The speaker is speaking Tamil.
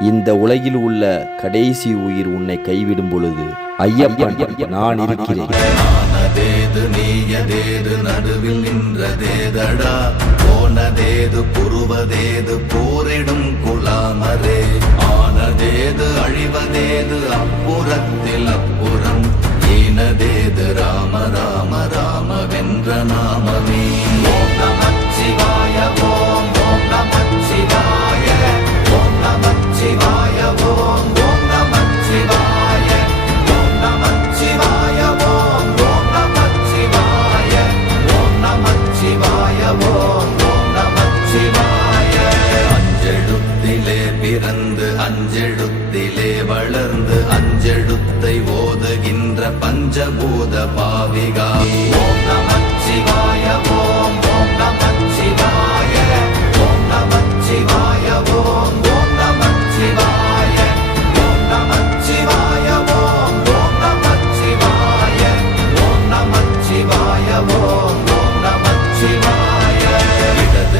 இந்த உலகில் உள்ள கடைசி உயிர் உன்னை கைவிடும் பொழுது ஐயப்பன் நான் இருக்கிறேன். ஆனதேது நீயதேது நடுவில் நின்றதேதடா. போனதேது புருவதேது போரிடும் குலாமரே. ஆனதேது அழிவதேது அப்புறத்தில் அப்புறம் பிறந்து அஞ்செழுத்திலே வளர்ந்து அஞ்செழுத்தை ஓதுகின்ற பஞ்சபூத பாவிகா. ஓம் நமச்சிவாய